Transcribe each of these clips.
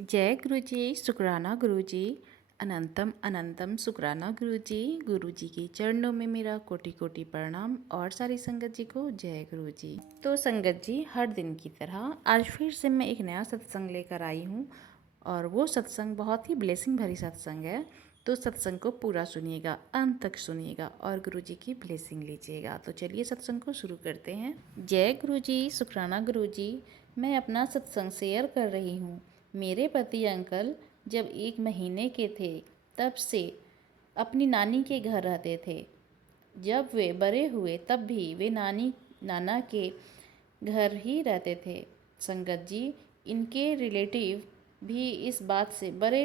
जय गुरु जी, शुक्राना गुरु जी। अनंतम अनंतम शुक्राना गुरु जी। गुरु जी के चरणों में मेरा कोटि कोटि प्रणाम और सारी संगत जी को जय गुरु जी। तो संगत जी, हर दिन की तरह आज फिर से मैं एक नया सत्संग लेकर आई हूँ और वो सत्संग बहुत ही ब्लेसिंग भरी सत्संग है। तो सत्संग को पूरा सुनिएगा, अंत तक सुनिएगा और गुरु जी की ब्लेसिंग लीजिएगा। तो चलिए सत्संग को शुरू करते हैं। जय गुरु जी, शुक्राना गुरु जी। मैं अपना सत्संग शेयर कर रही हूँ। मेरे पति अंकल जब 1 महीने के थे तब से अपनी नानी के घर रहते थे। जब वे बड़े हुए तब भी वे नानी नाना के घर ही रहते थे। संगत जी, इनके रिलेटिव भी इस बात से बड़े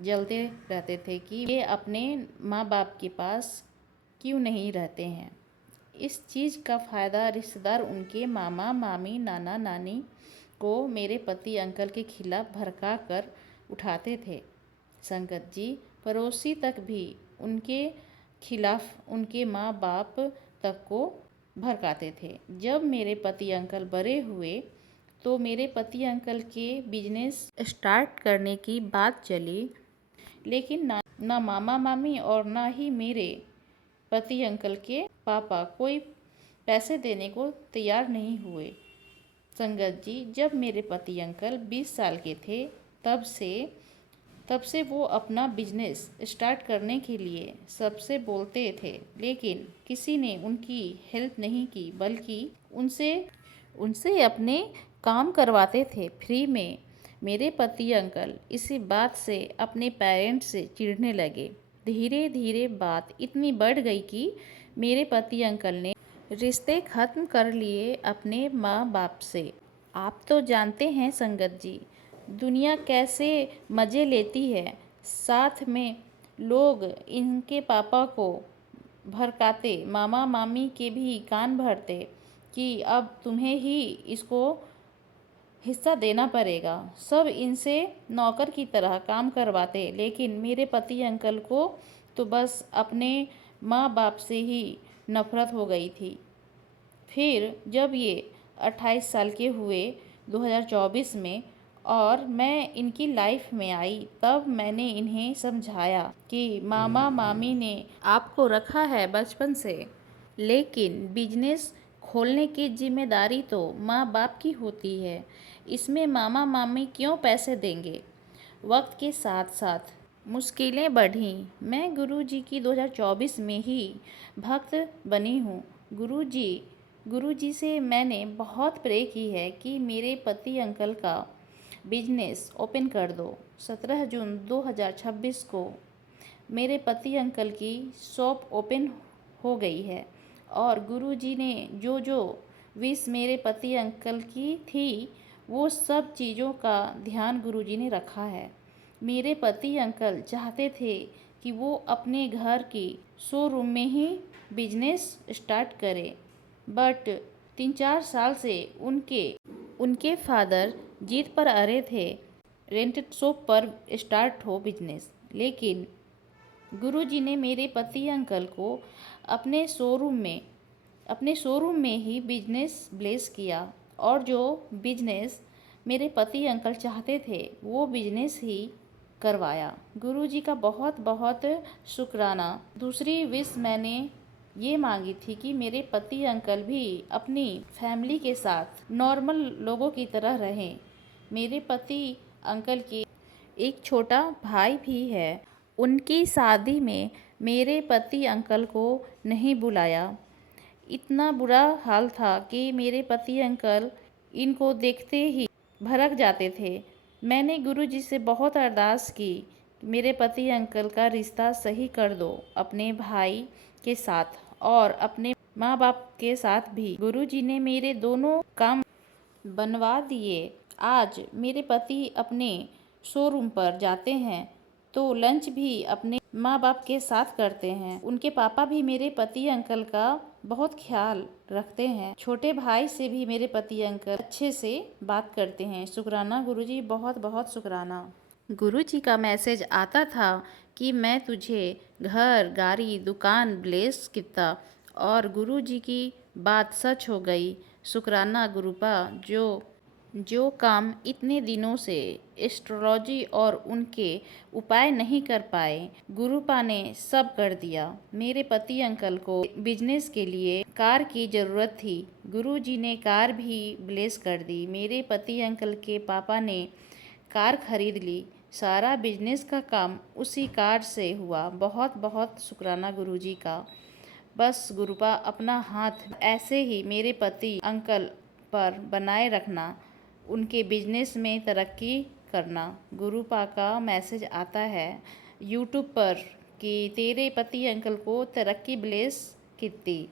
जलते रहते थे कि वे अपने माँ बाप के पास क्यों नहीं रहते हैं। इस चीज़ का फ़ायदा रिश्तेदार उनके मामा मामी नाना नानी को मेरे पति अंकल के खिलाफ भड़का कर उठाते थे। संगत जी, पड़ोसी तक भी उनके खिलाफ उनके माँ बाप तक को भड़काते थे। जब मेरे पति अंकल बड़े हुए तो मेरे पति अंकल के बिजनेस स्टार्ट करने की बात चली, लेकिन ना मामा मामी और ना ही मेरे पति अंकल के पापा कोई पैसे देने को तैयार नहीं हुए। संगत जी, जब मेरे पति अंकल 20 साल के थे तब से वो अपना बिजनेस स्टार्ट करने के लिए सबसे बोलते थे, लेकिन किसी ने उनकी हेल्प नहीं की, बल्कि उनसे अपने काम करवाते थे फ्री में। मेरे पति अंकल इसी बात से अपने पेरेंट्स से चिढ़ने लगे। धीरे धीरे बात इतनी बढ़ गई कि मेरे पति अंकल ने रिश्ते ख़त्म कर लिए अपने माँ बाप से। आप तो जानते हैं संगत जी, दुनिया कैसे मज़े लेती है। साथ में लोग इनके पापा को भड़काते, मामा मामी के भी कान भरते कि अब तुम्हें ही इसको हिस्सा देना पड़ेगा। सब इनसे नौकर की तरह काम करवाते, लेकिन मेरे पति अंकल को तो बस अपने माँ बाप से ही नफ़रत हो गई थी। फिर जब ये 28 साल के हुए 2024 में और मैं इनकी लाइफ में आई, तब मैंने इन्हें समझाया कि मामा मामी ने आपको रखा है बचपन से, लेकिन बिजनेस खोलने की जिम्मेदारी तो माँ बाप की होती है। इसमें मामा मामी क्यों पैसे देंगे। वक्त के साथ साथ मुश्किलें बढ़ीं। मैं गुरुजी की 2024 में ही भक्त बनी हूँ। गुरुजी से मैंने बहुत प्रे की है कि मेरे पति अंकल का बिजनेस ओपन कर दो। 17 जून 2026 को मेरे पति अंकल की शॉप ओपन हो गई है और गुरुजी ने जो जो विश मेरे पति अंकल की थी, वो सब चीज़ों का ध्यान गुरुजी ने रखा है। मेरे पति अंकल चाहते थे कि वो अपने घर की शोरूम में ही बिजनेस स्टार्ट करें, बट 3-4 साल से उनके फादर जिद पर अड़े थे रेंटेड शॉप पर स्टार्ट हो बिजनेस। लेकिन गुरुजी ने मेरे पति अंकल को अपने शोरूम में ही बिजनेस ब्लेस किया और जो बिजनेस मेरे पति अंकल चाहते थे वो बिजनेस ही करवाया। गुरुजी का बहुत बहुत शुक्राना। दूसरी विश मैंने ये मांगी थी कि मेरे पति अंकल भी अपनी फैमिली के साथ नॉर्मल लोगों की तरह रहें। मेरे पति अंकल के एक छोटा भाई भी है। उनकी शादी में मेरे पति अंकल को नहीं बुलाया। इतना बुरा हाल था कि मेरे पति अंकल इनको देखते ही भड़क जाते थे। मैंने गुरुजी से बहुत अरदास की कि मेरे पति अंकल का रिश्ता सही कर दो अपने भाई के साथ और अपने माँ बाप के साथ भी। गुरुजी ने मेरे दोनों काम बनवा दिए। आज मेरे पति अपने शोरूम पर जाते हैं तो लंच भी अपने माँ बाप के साथ करते हैं। उनके पापा भी मेरे पति अंकल का बहुत ख्याल रखते हैं। छोटे भाई से भी मेरे पति अंकल अच्छे से बात करते हैं। शुक्राना गुरुजी, बहुत बहुत शुक्राना। गुरुजी का मैसेज आता था कि मैं तुझे घर गाड़ी दुकान ब्लेस किया और गुरुजी की बात सच हो गई। शुक्राना गुरुपा, जो जो काम इतने दिनों से एस्ट्रोलॉजी और उनके उपाय नहीं कर पाए, गुरुपा ने सब कर दिया। मेरे पति अंकल को बिजनेस के लिए कार की ज़रूरत थी। गुरुजी ने कार भी ब्लेस कर दी। मेरे पति अंकल के पापा ने कार खरीद ली। सारा बिजनेस का काम उसी कार से हुआ। बहुत बहुत शुक्राना गुरुजी का। बस गुरुपा अपना हाथ ऐसे ही मेरे पति अंकल पर बनाए रखना, उनके बिजनेस में तरक्की करना। गुरुपा का मैसेज आता है यूट्यूब पर कि तेरे पति अंकल को तरक्की ब्लेस कीती।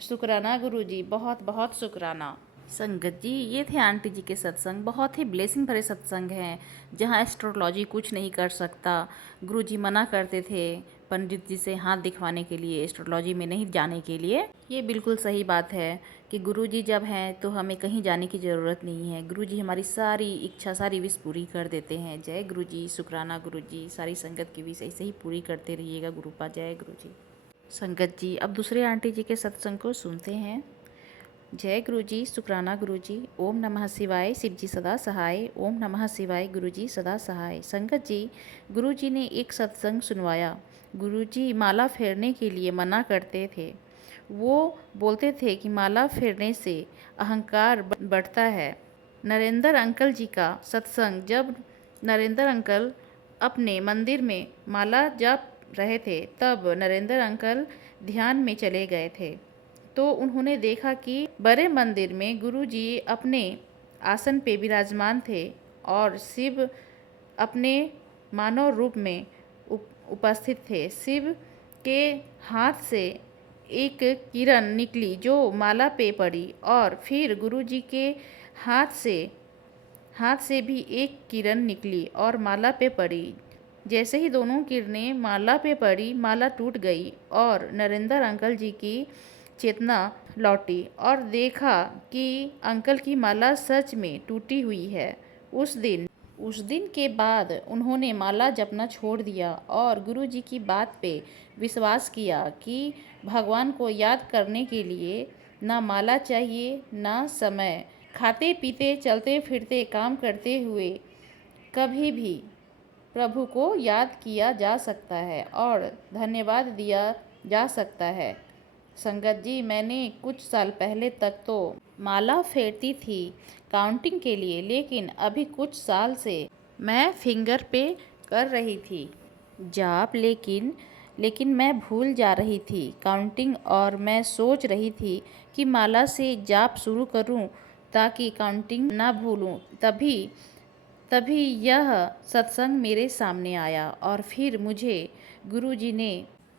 शुक्राना गुरुजी, बहुत बहुत शुक्राना। संगत जी, ये थे आंटी जी के सत्संग। बहुत ही ब्लेसिंग भरे सत्संग हैं, जहाँ एस्ट्रोलॉजी कुछ नहीं कर सकता। गुरुजी मना करते थे पंडित जी से हाथ दिखवाने के लिए, एस्ट्रोलॉजी में नहीं जाने के लिए। ये बिल्कुल सही बात है कि गुरुजी जब हैं तो हमें कहीं जाने की ज़रूरत नहीं है। गुरुजी हमारी सारी इच्छा, सारी विश पूरी कर देते हैं। जय गुरुजी, शुक्राना गुरुजी। सारी संगत की विश ऐसे ही पूरी करते रहिएगा गुरुपा। जय गुरुजी। संगत जी, अब दूसरे आंटी जी के सत्संग को सुनते हैं। जय गुरुजी, शुक्राना गुरुजी। ओम नमः शिवाय, शिव जी सदा सहाय। ओम नमः शिवाय, गुरुजी सदा सहाय। संगत जी, गुरुजी ने एक सत्संग सुनवाया। गुरुजी माला फेरने के लिए मना करते थे। वो बोलते थे कि माला फेरने से अहंकार बढ़ता है। नरेंद्र अंकल जी का सत्संग, जब नरेंद्र अंकल अपने मंदिर में माला जप रहे थे, तब नरेंद्र अंकल ध्यान में चले गए थे। तो उन्होंने देखा कि बड़े मंदिर में गुरुजी अपने आसन पे विराजमान थे और शिव अपने मानव रूप में उपस्थित थे। शिव के हाथ से एक किरण निकली जो माला पे पड़ी, और फिर गुरुजी के हाथ से भी एक किरण निकली और माला पे पड़ी। जैसे ही दोनों किरणें माला पे पड़ी, माला टूट गई और नरेंद्र अंकल जी की चेतना लौटी और देखा कि अंकल की माला सच में टूटी हुई है। उस दिन के बाद उन्होंने माला जपना छोड़ दिया और गुरुजी की बात पे विश्वास किया कि भगवान को याद करने के लिए ना माला चाहिए, ना समय। खाते पीते, चलते फिरते, काम करते हुए कभी भी प्रभु को याद किया जा सकता है और धन्यवाद दिया जा सकता है। संगत जी, मैंने कुछ साल पहले तक तो माला फेरती थी काउंटिंग के लिए, लेकिन अभी कुछ साल से मैं फिंगर पे कर रही थी जाप, लेकिन मैं भूल जा रही थी काउंटिंग, और मैं सोच रही थी कि माला से जाप शुरू करूं ताकि काउंटिंग ना भूलूं। तभी यह सत्संग मेरे सामने आया और फिर मुझे गुरुजी ने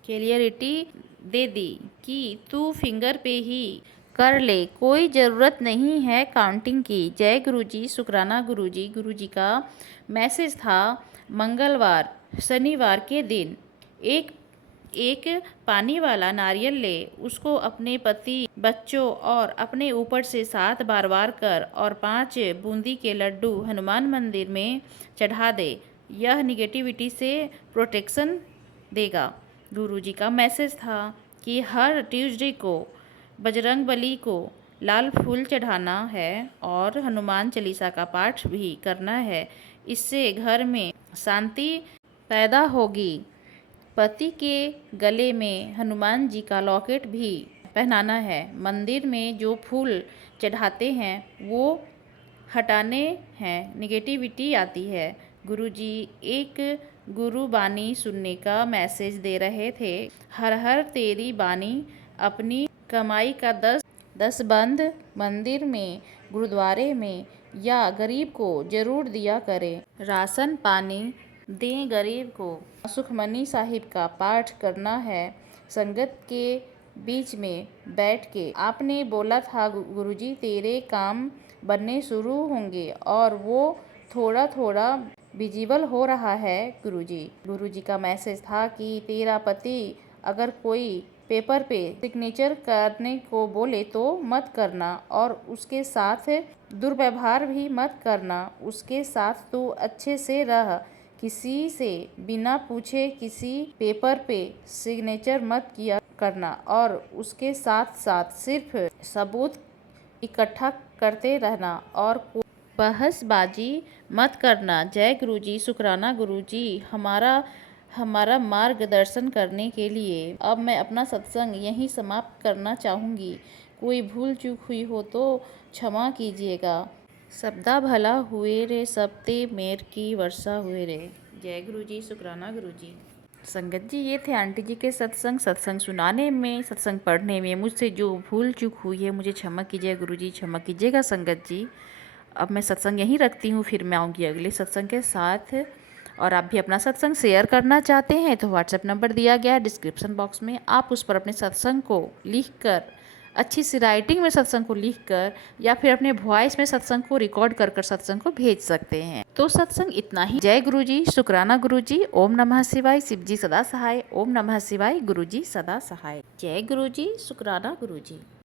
क्लियरिटी दे दी कि तू फिंगर पे ही कर ले, कोई ज़रूरत नहीं है काउंटिंग की। जय गुरुजी, शुक्राना गुरुजी। गुरुजी का मैसेज था मंगलवार शनिवार के दिन एक पानी वाला नारियल ले, उसको अपने पति, बच्चों और अपने ऊपर से 7 बार वार कर और 5 बूंदी के लड्डू हनुमान मंदिर में चढ़ा दे। यह निगेटिविटी से प्रोटेक्शन देगा। गुरुजी का मैसेज था कि हर ट्यूसडे को बजरंगबली को लाल फूल चढ़ाना है और हनुमान चालीसा का पाठ भी करना है। इससे घर में शांति पैदा होगी। पति के गले में हनुमान जी का लॉकेट भी पहनाना है। मंदिर में जो फूल चढ़ाते हैं वो हटाने हैं, निगेटिविटी आती है। गुरुजी एक गुरु बानी सुनने का मैसेज दे रहे थे। हर हर तेरी बानी, अपनी कमाई का 10 बंद मंदिर में, गुरुद्वारे में या गरीब को जरूर दिया करें। राशन पानी दें गरीब को। सुखमनी साहिब का पाठ करना है संगत के बीच में बैठ के। आपने बोला था गुरुजी तेरे काम बनने शुरू होंगे और वो थोड़ा थोड़ा विजिबल हो रहा है गुरुजी का मैसेज था कि तेरा पति अगर कोई पेपर पे सिग्नेचर करने को बोले तो मत करना और उसके साथ दुर्व्यवहार भी मत करना। उसके साथ तू अच्छे से रह। किसी से बिना पूछे किसी पेपर पे सिग्नेचर मत किया करना और उसके साथ साथ सिर्फ सबूत इकट्ठा करते रहना और बहसबाजी मत करना। जय गुरु जी, शुक्राना गुरु जी हमारा मार्गदर्शन करने के लिए। अब मैं अपना सत्संग यहीं समाप्त करना चाहूँगी। कोई भूल चूक हुई हो तो क्षमा कीजिएगा। सबदा भला हुए रे, सब ते मेर की वर्षा हुए रे। जय गुरु जी, शुक्राना गुरु जी। संगत जी, ये थे आंटी जी के सत्संग सुनाने में, सत्संग पढ़ने में मुझसे जो भूल चूक हुई है मुझे क्षमा कीजिए गुरु जी, क्षमा कीजिएगा संगत जी। अब मैं सत्संग यहीं रखती हूँ, फिर मैं आऊँगी अगले सत्संग के साथ। और आप भी अपना सत्संग शेयर करना चाहते हैं तो व्हाट्सएप नंबर दिया गया है डिस्क्रिप्शन बॉक्स में। आप उस पर अपने सत्संग को लिख कर, अच्छी सी राइटिंग में सत्संग को लिख कर, या फिर अपने वॉइस में सत्संग को रिकॉर्ड कर कर सत्संग को भेज सकते हैं। तो सत्संग इतना ही। जय गुरु जी, शुक्राना गुरु जी, ओम नमः शिवाय, शिव जी सदा सहाय, ओम नमः शिवाय, गुरु जी सदा सहाय। जय गुरु जी, शुक्राना गुरु जी।